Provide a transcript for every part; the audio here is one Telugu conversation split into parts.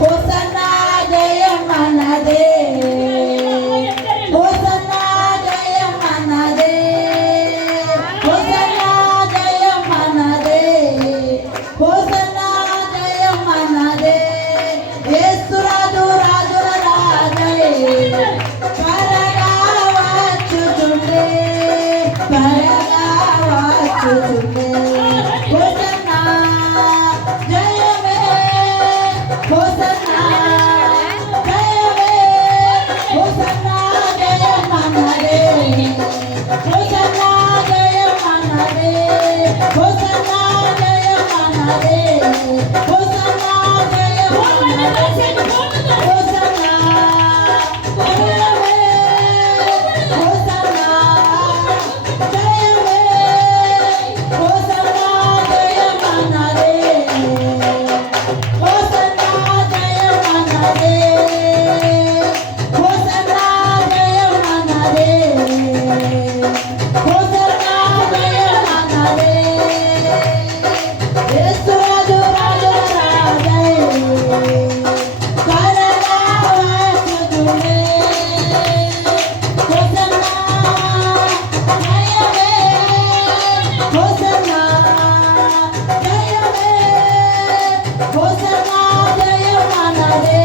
హోసన్నా జయం మనదే, హోసన్నా జయం మనదే, హోసన్నా జయం మనదే, హోసన్నా జయం మనదే. యేసు రాజు రాజుల రాజై త్వరగా వచ్చుచుండే, త్వరగా వచ్చుచుండే. హోసన్నా జయమే, హోసన్నా జయమే, హోసన్నా జయం మనదే, హోసన్నా జయం మనదే, హోసన్నా జయం మనదే, హోసన్నా జయం మనదే, హోసన్నా జయమే, హోసన్నా జయమే, హోసన్నా జయం మనదే, హోసన్నా జయం మనదే, హోసన్నా జయం మనదే, హోసన్నా జయం మనదే. యేసు రాజు రాజుల రాజై త్వరగా వచ్చుచుండే. హోసన్నా జయమే, హోసన్నా జయమే, హోసన్నా జయం మనదే,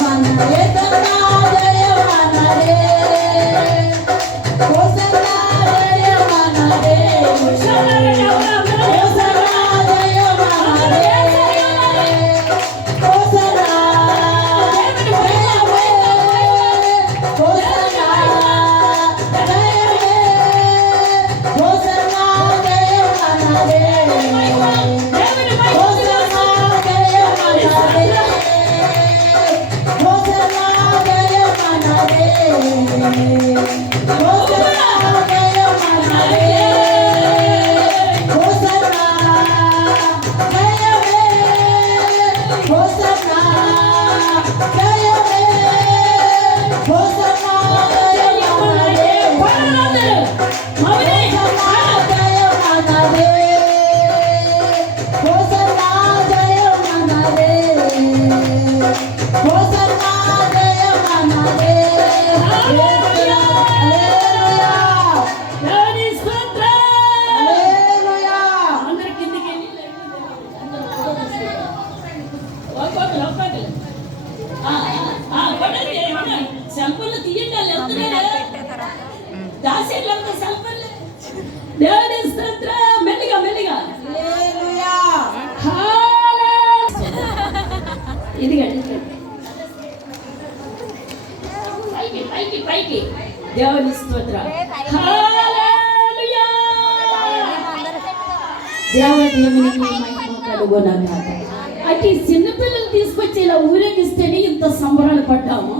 మన యేసన్నా జయం మనదే, హోసన్నా జయం మనదే, హోసన్నా జయం మనదే, హోసన్నా జయమే, హోసన్నా జయమే, హోసన్నా జయం మనదే, హోసన్నా జయం మనదే, హోసన్నా జయం మనదే, హోసన్నా జయం మనదే, హోసన్నా జయమే, హోసన్నా జయమే, హోసన్నా జయం మనదే, హోసన్నా జయం మనదే, హోసన్నా జయం మనదే, హోసన్నా జయం మనదే. హల్లెలూయా, దేవుని స్తోత్రం. హల్లెలూయా. అందరి కిందికి వెళ్ళి ఒక్కొక్కరు ఒక్కొక్కరు కొట్టండి, సెల్ఫోన్లు తీయండి, వాళ్ళు వెళ్తున్నారు దాసేట్లంతా సెల్ఫోన్లు. దేవుని స్తోత్రం. మెల్లిగా మెల్లిగా హల్లెలూయా. ఇదిగండి పైకి పైకి పైకి. దేవుని స్తోత్రం. హల్లెలూయా. దేవునికి మహిమ కలుగును గాక. అంటే చిన్నపిల్లలు తీసుకొచ్చి ఇలా ఊరేగిస్తేనే ఇంత సంబరాలు పడ్డాము.